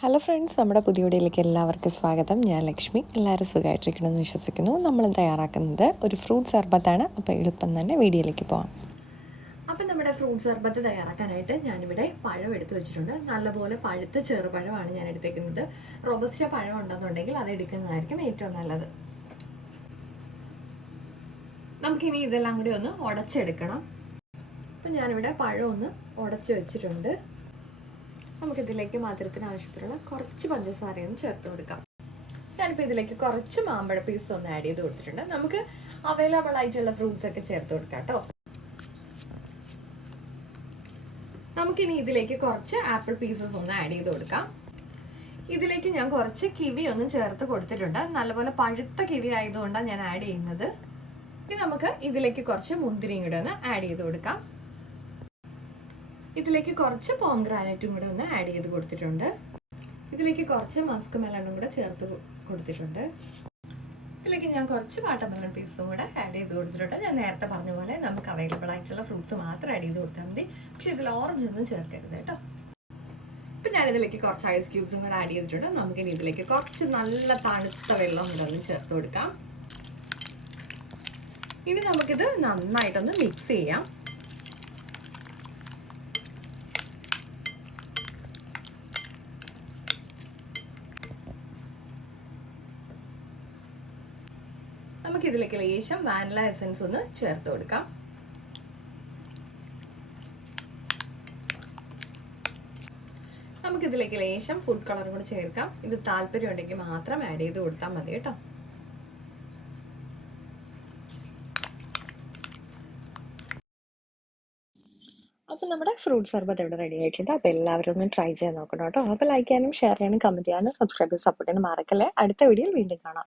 Hello friends, നമ്മുടെ പുതിയ വീഡിയോയിലേക്ക് എല്ലാവർക്കും സ്വാഗതം. ഞാൻ ലക്ഷ്മി. എല്ലാവരും സുഖമായിട്ടിരിക്കണമെന്ന് വിശ്വസിക്കുന്നു. നമ്മൾ തയ്യാറാക്കുന്നത് ഒരു ഫ്രൂട്ട് സർബത്താണ്. അപ്പോൾ എളുപ്പം തന്നെ വീഡിയോയിലേക്ക് പോകാം. അപ്പം നമ്മുടെ ഫ്രൂട്ട് സർബത്ത് തയ്യാറാക്കാനായിട്ട് ഞാനിവിടെ പഴം എടുത്തു വെച്ചിട്ടുണ്ട്. നല്ലപോലെ പഴുത്ത ചെറുപഴമാണ് ഞാൻ എടുത്തേക്കുന്നത്. റോബസ്റ്റ പഴം ഉണ്ടെന്നുണ്ടെങ്കിൽ അത് എടുക്കുന്നതായിരിക്കും ഏറ്റവും നല്ലത്. നമുക്കിനി ഇതെല്ലാം കൂടി ഒന്ന് ഉടച്ചെടുക്കണം. അപ്പം ഞാനിവിടെ പഴം ഒന്ന് ഉടച്ച് വെച്ചിട്ടുണ്ട്. നമുക്കിതിലേക്ക് മധുരത്തിന് ആവശ്യത്തിനുള്ള കുറച്ച് പഞ്ചസാരയൊന്ന് ചേർത്ത് കൊടുക്കാം. ഞാനിപ്പോൾ ഇതിലേക്ക് കുറച്ച് മാമ്പഴ പീസ് ഒന്ന് ആഡ് ചെയ്ത് കൊടുത്തിട്ടുണ്ട്. നമുക്ക് അവൈലബിൾ ആയിട്ടുള്ള ഫ്രൂട്ട്സ് ഒക്കെ ചേർത്ത് കൊടുക്കാം കേട്ടോ. നമുക്കിനി ഇതിലേക്ക് കുറച്ച് ആപ്പിൾ പീസസ് ഒന്ന് ആഡ് ചെയ്ത് കൊടുക്കാം. ഇതിലേക്ക് ഞാൻ കുറച്ച് കിവി ഒന്ന് ചേർത്ത് കൊടുത്തിട്ടുണ്ട്. നല്ലപോലെ പഴുത്ത കിവി ആയതുകൊണ്ടാണ് ഞാൻ ആഡ് ചെയ്യുന്നത്. ഇനി നമുക്ക് ഇതിലേക്ക് കുറച്ച് മുന്തിരിയും കൂടെ ഒന്ന് ആഡ് ചെയ്ത് കൊടുക്കാം. ഇതിലേക്ക് കുറച്ച് പോംഗ്രാനൈറ്റും കൂടെ ഒന്ന് ആഡ് ചെയ്ത് കൊടുത്തിട്ടുണ്ട്. ഇതിലേക്ക് കുറച്ച് മസ്ക് മെലണും കൂടെ ചേർത്ത് കൊടുത്തിട്ടുണ്ട്. ഇതിലേക്ക് ഞാൻ കുറച്ച് വാട്ടർമെലൺ പീസും കൂടെ ആഡ് ചെയ്ത് കൊടുത്തിട്ടുണ്ട്. ഞാൻ നേരത്തെ പറഞ്ഞ പോലെ നമുക്ക് അവൈലബിൾ ആയിട്ടുള്ള ഫ്രൂട്ട്സ് മാത്രം ആഡ് ചെയ്ത് കൊടുത്താൽ മതി. പക്ഷെ ഇതിൽ ഓറഞ്ച് ഒന്നും ചേർക്കരുത് കേട്ടോ. ഇപ്പം ഞാനിതിലേക്ക് കുറച്ച് ഐസ് ക്യൂബ്സും കൂടെ ആഡ് ചെയ്തിട്ടുണ്ട്. നമുക്കിനി ഇതിലേക്ക് കുറച്ച് നല്ല തണുത്ത വെള്ളം കൂടെ ഒന്ന് ചേർത്ത് കൊടുക്കാം. ഇനി നമുക്കിത് നന്നായിട്ടൊന്ന് മിക്സ് ചെയ്യാം. നമുക്കിതിലേക്ക് ലേശം വാനില എസൻസ് ഒന്ന് ചേർത്ത് കൊടുക്കാം. നമുക്കിതിലേക്ക് ലേശം ഫുഡ് കളറും കൂടി ചേർക്കാം. ഇത് താല്പര്യം ഉണ്ടെങ്കിൽ മാത്രം ആഡ് ചെയ്ത് കൊടുത്താൽ മതി കേട്ടോ. അപ്പോൾ നമ്മുടെ ഫ്രൂട്ട് സർബത്ത് ഇവിടെ റെഡി ആയിട്ടുണ്ട്. അപ്പോൾ എല്ലാവരും ഒന്ന് ട്രൈ ചെയ്യാൻ നോക്കണം കേട്ടോ. അപ്പോൾ ലൈക്ക് ചെയ്യാനും ഷെയർ ചെയ്യാനും കമൻറ്റ് ചെയ്യാനും സബ്സ്ക്രൈബ് ചെയ്ത് സപ്പോർട്ട് ചെയ്യാനും മറക്കല്ലേ. അടുത്ത വീഡിയോയിൽ വീണ്ടും കാണാം.